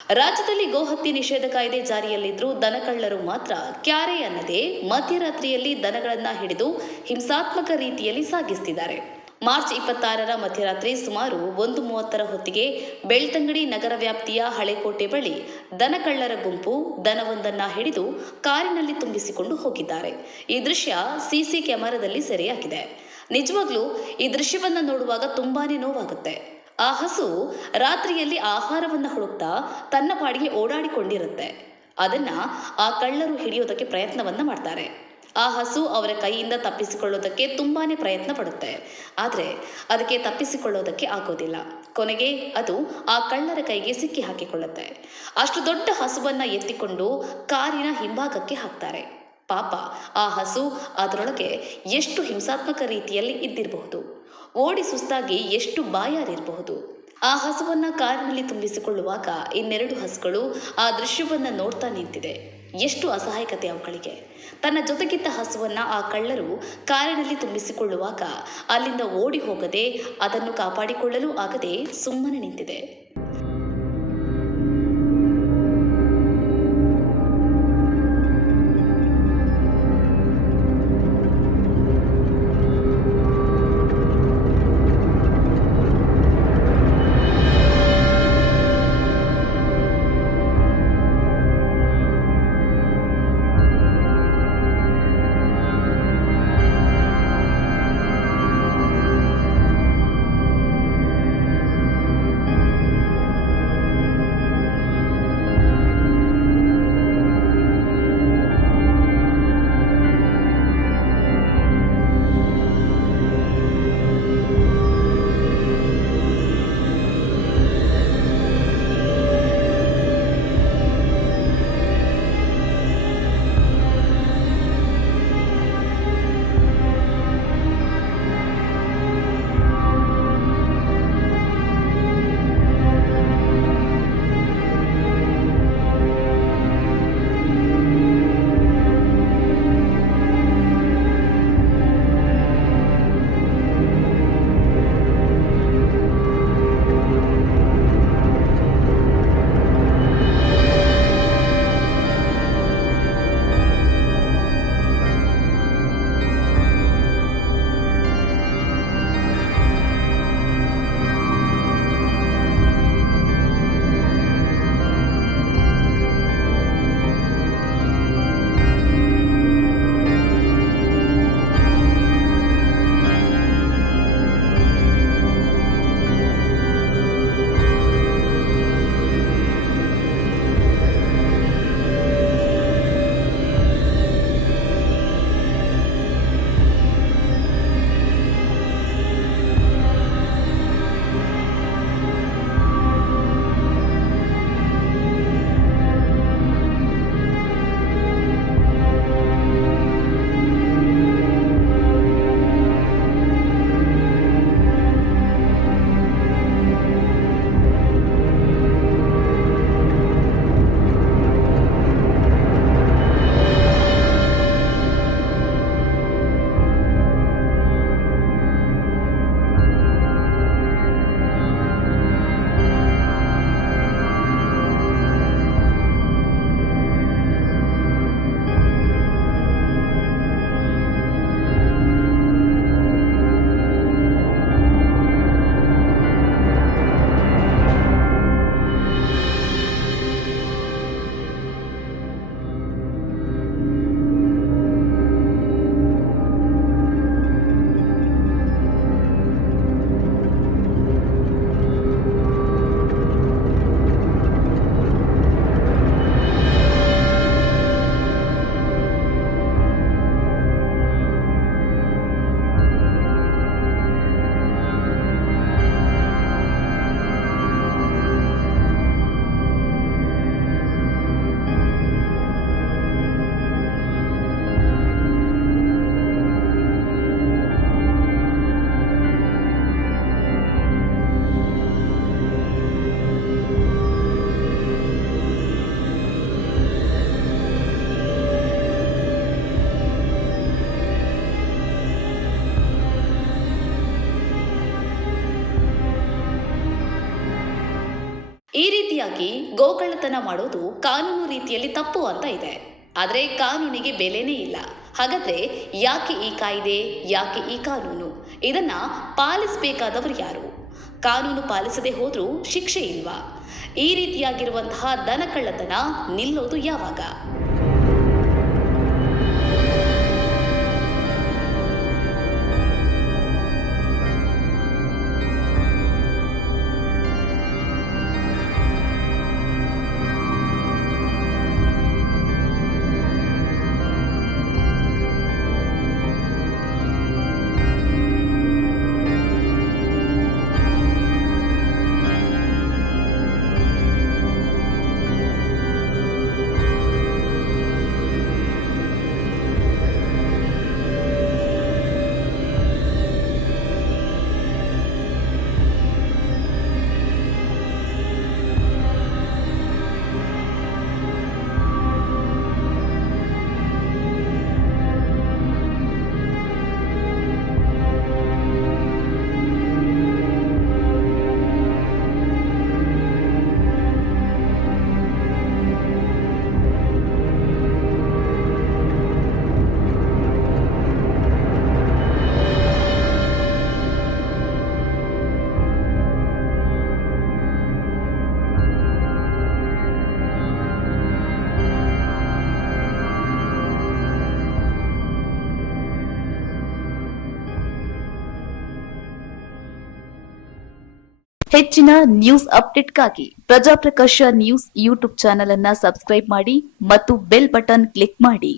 ರಾಜ್ಯದಲ್ಲಿ ಗೋಹತ್ಯೆ ನಿಷೇಧ ಕಾಯ್ದೆ ಜಾರಿಯಲ್ಲಿದ್ದರೂ ದನಕಳ್ಳರು ಮಾತ್ರ ಕ್ಯಾರೆ ಅನ್ನದೇ ಮಧ್ಯರಾತ್ರಿಯಲ್ಲಿ ದನಗಳನ್ನು ಹಿಡಿದು ಹಿಂಸಾತ್ಮಕ ರೀತಿಯಲ್ಲಿ ಸಾಗಿಸುತ್ತಿದ್ದಾರೆ. ಮಾರ್ಚ್ 26ರ ಮಧ್ಯರಾತ್ರಿ ಸುಮಾರು 1:30ರ ಹೊತ್ತಿಗೆ ಬೆಳ್ತಂಗಡಿ ನಗರ ವ್ಯಾಪ್ತಿಯ ಹಳೆಕೋಟೆ ಬಳಿ ದನಕಳ್ಳರ ಗುಂಪು ದನವೊಂದನ್ನು ಹಿಡಿದು ಕಾರಿನಲ್ಲಿ ತುಂಬಿಸಿಕೊಂಡು ಹೋಗಿದ್ದಾರೆ. ಈ ದೃಶ್ಯ ಸಿಸಿ ಕ್ಯಾಮೆರಾದಲ್ಲಿ ಸೆರೆಯಾಗಿದೆ. ನಿಜವಾಗ್ಲೂ ಈ ದೃಶ್ಯವನ್ನು ನೋಡುವಾಗ ತುಂಬಾನೇ ನೋವಾಗುತ್ತೆ. ಆ ಹಸು ರಾತ್ರಿಯಲ್ಲಿ ಆಹಾರವನ್ನು ಹುಡುಕ್ತಾ ತನ್ನ ಪಾಡಿಗೆ ಓಡಾಡಿಕೊಂಡಿರುತ್ತೆ. ಅದನ್ನ ಆ ಕಳ್ಳರು ಹಿಡಿಯೋದಕ್ಕೆ ಪ್ರಯತ್ನವನ್ನ ಮಾಡ್ತಾರೆ. ಆ ಹಸು ಅವರ ಕೈಯಿಂದ ತಪ್ಪಿಸಿಕೊಳ್ಳೋದಕ್ಕೆ ತುಂಬಾನೇ ಪ್ರಯತ್ನ ಪಡುತ್ತೆ. ಆದರೆ ಅದಕ್ಕೆ ತಪ್ಪಿಸಿಕೊಳ್ಳೋದಕ್ಕೆ ಆಗೋದಿಲ್ಲ. ಕೊನೆಗೆ ಅದು ಆ ಕಳ್ಳರ ಕೈಗೆ ಸಿಕ್ಕಿ ಹಾಕಿಕೊಳ್ಳುತ್ತೆ. ಅಷ್ಟು ದೊಡ್ಡ ಹಸುವನ್ನ ಎತ್ತಿಕೊಂಡು ಕಾರಿನ ಹಿಂಭಾಗಕ್ಕೆ ಹಾಕ್ತಾರೆ. ಪಾಪ ಆ ಹಸು ಅದರೊಳಗೆ ಎಷ್ಟು ಹಿಂಸಾತ್ಮಕ ರೀತಿಯಲ್ಲಿ ಇದ್ದಿರಬಹುದು. ಓಡಿ ಸುಸ್ತಾಗಿ ಎಷ್ಟು ಬಾಯಾರಿರಬಹುದು. ಆ ಹಸುವನ್ನ ಕಾರಿನಲ್ಲಿ ತುಂಬಿಸಿಕೊಳ್ಳುವಾಗ ಇನ್ನೆರಡು ಹಸುಗಳು ಆ ದೃಶ್ಯವನ್ನ ನೋಡ್ತಾ ನಿಂತಿದೆ. ಎಷ್ಟು ಅಸಹಾಯಕತೆ ಅವುಗಳಿಗೆ. ತನ್ನ ಜೊತೆಗಿದ್ದ ಹಸುವನ್ನ ಆ ಕಳ್ಳರು ಕಾರಿನಲ್ಲಿ ತುಂಬಿಸಿಕೊಳ್ಳುವಾಗ ಅಲ್ಲಿಂದ ಓಡಿ ಹೋಗದೆ ಅದನ್ನು ಕಾಪಾಡಿಕೊಳ್ಳಲು ಆಗದೆ ಸುಮ್ಮನೆ ನಿಂತಿದೆ. ಗೋಕಳ್ಳತನ ಮಾಡೋದು ಕಾನೂನು ರೀತಿಯಲ್ಲಿ ತಪ್ಪು ಅಂತ ಇದೆ. ಆದರೆ ಕಾನೂನಿಗೆ ಬೆಲೆನೇ ಇಲ್ಲ. ಹಾಗಾದ್ರೆ ಯಾಕೆ ಈ ಕಾಯ್ದೆ, ಯಾಕೆ ಈ ಕಾನೂನು? ಇದನ್ನ ಪಾಲಿಸಬೇಕಾದವರು ಯಾರು? ಕಾನೂನು ಪಾಲಿಸದೆ ಹೋದ್ರೂ ಶಿಕ್ಷೆ ಇಲ್ವಾ? ಈ ರೀತಿಯಾಗಿರುವಂತಹ ದನ ಕಳ್ಳತನ ನಿಲ್ಲೋದು ಯಾವಾಗ? ಹೆಚ್ಚಿನ news ಅಪ್ಡೇಟ್ಗಾಗಿ Prajaprakash news YouTube channel ಅನ್ನು ಸಬ್ಸ್ಕ್ರೈಬ್ ಮಾಡಿ ಮತ್ತು ಬೆಲ್ ಬಟನ್ ಕ್ಲಿಕ್ ಮಾಡಿ.